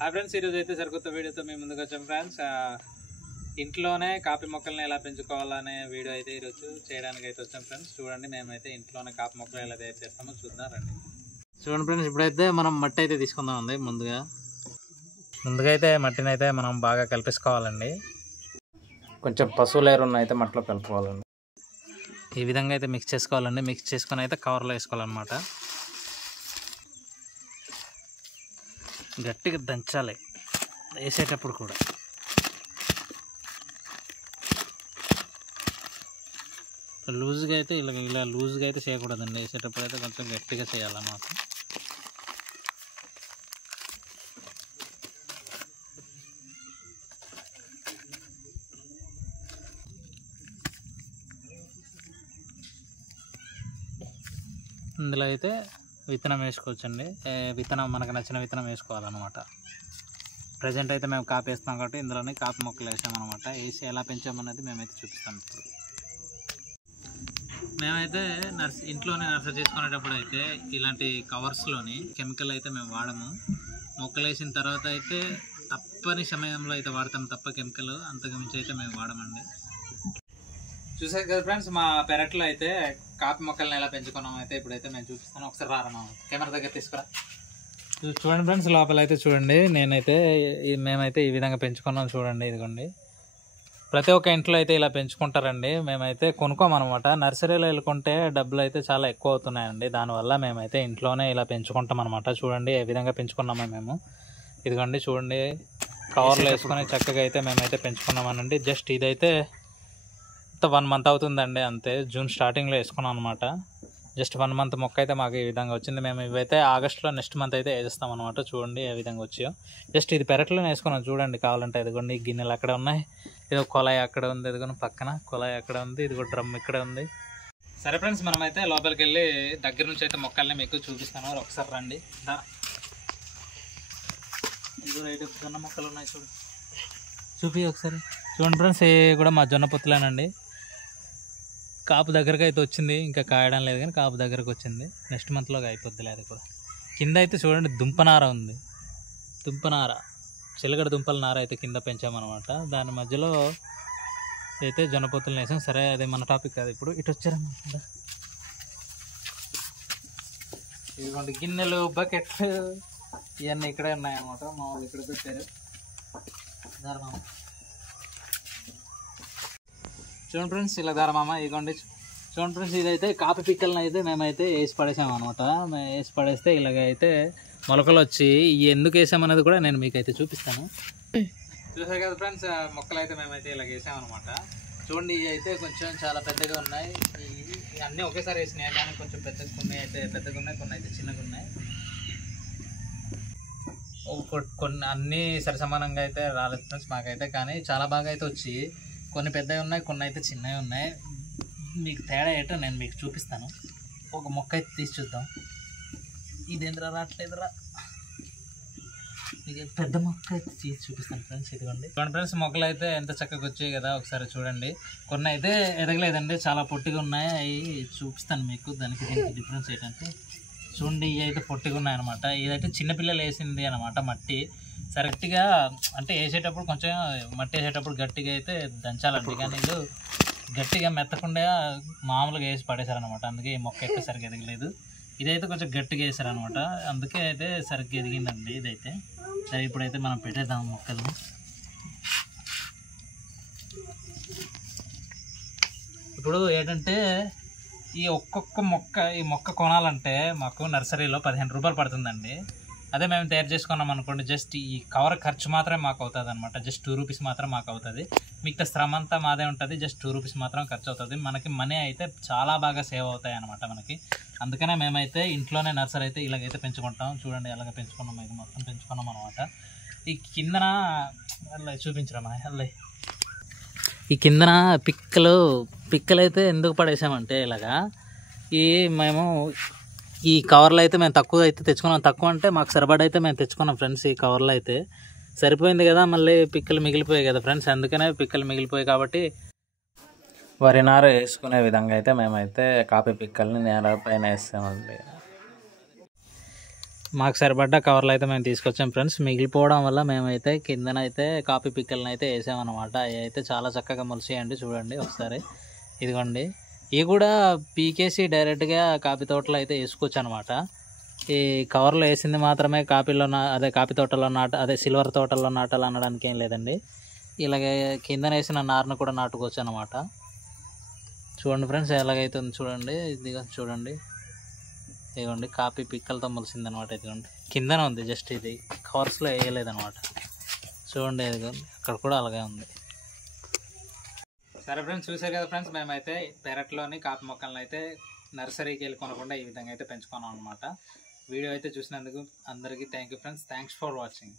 Hi friends, ఈరోజు అయితే సరికొత్త వీడియోతో మేము ముందుకు వచ్చాం ఫ్రెండ్స్. ఇంట్లోనే కాఫీ మొక్కల్ని ఎలా పెంచుకోవాలనే వీడియో అయితే ఈరోజు చేయడానికి అయితే వచ్చాం ఫ్రెండ్స్. చూడండి, మేమైతే ఇంట్లోనే కాఫీ మొక్కలు ఎలా తయారు చేస్తామో చూద్దాం రండి. చూడండి ఫ్రెండ్స్, ఇప్పుడైతే మనం మట్టి అయితే తీసుకుందాం ఉంది. ముందుగా అయితే మట్టిని అయితే మనం బాగా కలిపేసుకోవాలండి. కొంచెం పశువుల ఎరువును అయితే మట్టిలో కలుపుకోవాలండి. ఈ విధంగా అయితే మిక్స్ చేసుకోవాలండి. మిక్స్ చేసుకొని అయితే కవర్లో వేసుకోవాలన్నమాట. గట్టిగా దంచాలి వేసేటప్పుడు కూడా. లూజ్గా అయితే ఇలా లూజ్గా అయితే చేయకూడదండి. వేసేటప్పుడు అయితే కొంచెం గట్టిగా చేయాలన్నమాట. ఇందులో అయితే విత్తనం వేసుకోవచ్చండి. విత్తనం మనకు నచ్చిన విత్తనం వేసుకోవాలన్నమాట. ప్రజెంట్ అయితే మేము కాపు వేస్తాం కాబట్టి ఇందులోనే కాపు మొక్కలు వేసామన్నమాట. వేసి ఎలా పెంచామన్నది మేమైతే చూపిస్తాం ఇప్పుడు. మేమైతే ఇంట్లోనే నర్సరీ చేసుకునేటప్పుడు అయితే ఇలాంటి కవర్స్లోని కెమికల్ అయితే మేము వాడము. మొక్కలు వేసిన తర్వాత అయితే తప్పని సమయంలో అయితే వాడతాం తప్ప కెమికల్ అంతకుమించి అయితే మేము వాడమండి. చూసారు కదా ఫ్రెండ్స్, మా పెరట్లో అయితే కాఫీ మొక్కల్ని ఎలా పెంచుకున్నాం అయితే ఇప్పుడైతే మేము చూపిస్తాను. ఒకసారి రారా కెమెరా దగ్గర తీసుకురా. చూడండి ఫ్రెండ్స్, లోపల అయితే చూడండి. మేమైతే ఈ విధంగా పెంచుకున్నాం. చూడండి, ఇదిగోండి. ప్రతి ఒక్క ఇంట్లో అయితే ఇలా పెంచుకుంటారండి. మేమైతే కొనుక్కోమన్నమాట. నర్సరీలో వెళ్ళుకుంటే డబ్బులు అయితే చాలా ఎక్కువ అవుతున్నాయండి. దానివల్ల మేమైతే ఇంట్లోనే ఇలా పెంచుకుంటాం అనమాట. చూడండి ఏ విధంగా పెంచుకున్నామో మేము. ఇదిగోండి చూడండి, కవర్లో వేసుకొని చక్కగా అయితే మేమైతే పెంచుకున్నామనండి. జస్ట్ ఇదైతే 1 మంత్ అవుతుందండి అంతే. జూన్ స్టార్టింగ్లో వేసుకున్నాం అనమాట. జస్ట్ 1 మంత్ మొక్క అయితే మాకు ఈ విధంగా వచ్చింది. మేము ఇవైతే ఆగస్టులో నెక్స్ట్ మంత్ అయితే వేస్తాం అనమాట. చూడండి ఏ విధంగా వచ్చాయో. జస్ట్ ఇది పెరట్లోనే వేసుకున్నాం. చూడండి, కావాలంటే ఇదిగోండి గిన్నెలు అక్కడ ఉన్నాయి, ఇదిగో కొలాయి అక్కడ ఉంది, ఇదిగోండి పక్కన కొలాయి అక్కడ ఉంది, ఇదిగో డ్రమ్ ఇక్కడ ఉంది. సరే ఫ్రెండ్స్, మనమైతే లోపలికి వెళ్ళి దగ్గర నుంచి అయితే మొక్కల్ని మీకు చూపిస్తాను. ఒకసారి రండి. ఇదిగో రైట్ జొన్న మొక్కలు ఉన్నాయి, చూపి ఒకసారి. చూడండి ఫ్రెండ్స్, ఏ కూడా మా జొన్న పొత్తులేనండి. కాపు దగ్గరకు అయితే వచ్చింది, ఇంకా కాయడం లేదు కానీ కాపు దగ్గరకు వచ్చింది. నెక్స్ట్ మంత్లోకి అయిపోద్దిలే అది కూడా. కింద అయితే చూడండి దుంపనార ఉంది. దుంపనార, చిలకడ దుంపల నార అయితే కింద పెంచామన్నమాట. దాని మధ్యలో అయితే జొన్న పొత్తులను వేసాం. సరే, అదే మన టాపిక్ కాదు ఇప్పుడు. ఇటు వచ్చారన్నమాట. ఇదిగోండి గిన్నెలు, బకెట్లు ఇవన్నీ ఇక్కడే ఉన్నాయన్నమాట. మా వాళ్ళు ఇక్కడ పెట్టారు. దారమామ చూడండి ఫ్రెండ్స్, ఇలా దారమామ ఇదిగోండి. చూడండి ఫ్రెండ్స్, ఇదైతే కాఫీ పిక్కలను అయితే మేమైతే వేసి పడేసాం అనమాట. వేసి పడేస్తే ఇలాగైతే మొలకలు వచ్చి ఎందుకు వేసామన్నది కూడా నేను మీకైతే చూపిస్తాను. చూసారు కదా ఫ్రెండ్స్, మొక్కలు అయితే మేమైతే ఇలా వేసామన్నమాట. చూడండి, ఇవి అయితే కొంచెం చాలా పెద్దగా ఉన్నాయి. అన్నీ ఒకేసారి వేసినాయి కానీ కొంచెం పెద్దగా, కొన్ని అయితే పెద్దగా ఉన్నాయి, కొన్ని అయితే చిన్నగా ఉన్నాయి. కొన్ని అన్నీ సరిసమానంగా అయితే రాలేదు ఫ్రెండ్స్ మాకైతే. కానీ చాలా బాగా అయితే వచ్చి కొన్ని పెద్దవి ఉన్నాయి, కొన్ని అయితే చిన్నవి ఉన్నాయి. మీకు తేడా ఏంటో నేను మీకు చూపిస్తాను. ఒక మొక్క అయితే తీసి చూద్దాం. ఇదేంద్రా రావట్లేదురా. మీకు పెద్ద మొక్క అయితే తీసి చూపిస్తాను ఫ్రెండ్స్. ఇదిగోండి ఫ్రెండ్స్, మొక్కలు అయితే ఎంత చక్కగా వచ్చాయి కదా, ఒకసారి చూడండి. కొన్ని అయితే ఎదగలేదండి, చాలా పొట్టిగా ఉన్నాయి. అవి చూపిస్తాను మీకు. దానికి దీనికి డిఫరెన్స్ ఏంటంటే చూడండి, ఇవి అయితే పొట్టిగా ఉన్నాయన్నమాట. ఇదైతే చిన్నపిల్లలు వేసింది అనమాట మట్టి. కరెక్ట్గా అంటే వేసేటప్పుడు కొంచెం మట్టి వేసేటప్పుడు గట్టిగా అయితే దంచాలండి. కానీ వీళ్ళు గట్టిగా మెత్తకుండా మామూలుగా వేసి పడేశారనమాట. అందుకే ఈ మొక్క అయితే సరిగ్గా ఎదగలేదు. ఇదైతే కొంచెం గట్టిగా వేసారనమాట, అందుకే అయితే సరిగ్గా ఎదిగిందండి ఇదైతే. సరే, ఇప్పుడైతే మనం పెట్టేద్దాం మొక్కల్ని. ఇప్పుడు ఏంటంటే ఈ మొక్క కొనాలంటే మాకు నర్సరీలో 15 రూపాయలు పడుతుందండి. అదే మేము తయారు చేసుకున్నాం అనుకోండి, జస్ట్ ఈ కవర్ ఖర్చు మాత్రమే మాకు అవుతుంది అనమాట. జస్ట్ 2 రూపీస్ మాత్రం మాకు అవుతుంది. మిగతా శ్రమ అంతా మాదే ఉంటుంది. జస్ట్ 2 రూపీస్ మాత్రం ఖర్చు అవుతుంది. మనకి మనీ అయితే చాలా బాగా సేవ్ అవుతాయి అనమాట మనకి. అందుకనే మేమైతే ఇంట్లోనే నర్సరీ అయితే ఇలాగైతే పెంచుకుంటాం. చూడండి ఎలాగ పెంచుకున్నాం, ఇది మొత్తం పెంచుకున్నాం అనమాట. ఈ కిందన చూపించడమా ఈ కిందన పిక్కలు అయితే ఎందుకు పడేసామంటే ఇలాగా మేము ఈ కవర్లో అయితే మేము తక్కువ అయితే తెచ్చుకున్నాం. తక్కువ అంటే మాకు సరిపడా అయితే మేము తెచ్చుకున్నాం ఫ్రెండ్స్. ఈ కవర్లో అయితే సరిపోయింది కదా, మళ్ళీ పిక్కలు మిగిలిపోయాయి కదా ఫ్రెండ్స్. అందుకనే పిక్కలు మిగిలిపోయాయి కాబట్టి వరి నార వేసుకునే విధంగా అయితే మేమైతే కాఫీ పిక్కల్ని నేల పైన వేస్తామండి. మాకు సరిపడ్డ కవర్లు అయితే మేము తీసుకొచ్చాం ఫ్రెండ్స్. మిగిలిపోవడం వల్ల మేమైతే కిందనైతే కాఫీ పిక్కలను అయితే వేసామన్నమాట. అవి అయితే చాలా చక్కగా మొలిసాయండి, చూడండి ఒకసారి. ఇదిగోండి, ఇవి కూడా పీకేసి డైరెక్ట్గా కాఫీ తోటలో అయితే వేసుకోవచ్చు అనమాట. ఈ కవర్లో వేసింది మాత్రమే కాఫీలో అదే కాఫీ తోటలో అదే సిల్వర్ తోటల్లో నాటాలి అనడానికి ఏం లేదండి. ఇలాగే కిందన వేసిన నారును కూడా నాటుకోవచ్చు అనమాట. చూడండి ఫ్రెండ్స్ ఎలాగైతుంది చూడండి. ఇదిగో చూడండి, ఇదిగోండి కాఫీ పిక్కలతో మొలిసింది అనమాట. ఇదిగోండి కిందనే ఉంది, జస్ట్ ఇది కవర్స్లో వేయలేదనమాట. చూడండి ఇదిగోండి అక్కడ కూడా అలాగే ఉంది. సరే ఫ్రెండ్స్, చూసారు కదా ఫ్రెండ్స్, మేమైతే పెరట్లోని కాఫీ మొక్కలను అయితే నర్సరీకి వెళ్ళి కొనకుండా ఈ విధంగా అయితే పెంచుకున్నాం అనమాట. వీడియో అయితే చూసినందుకు అందరికీ thank you friends. Thanks for watching.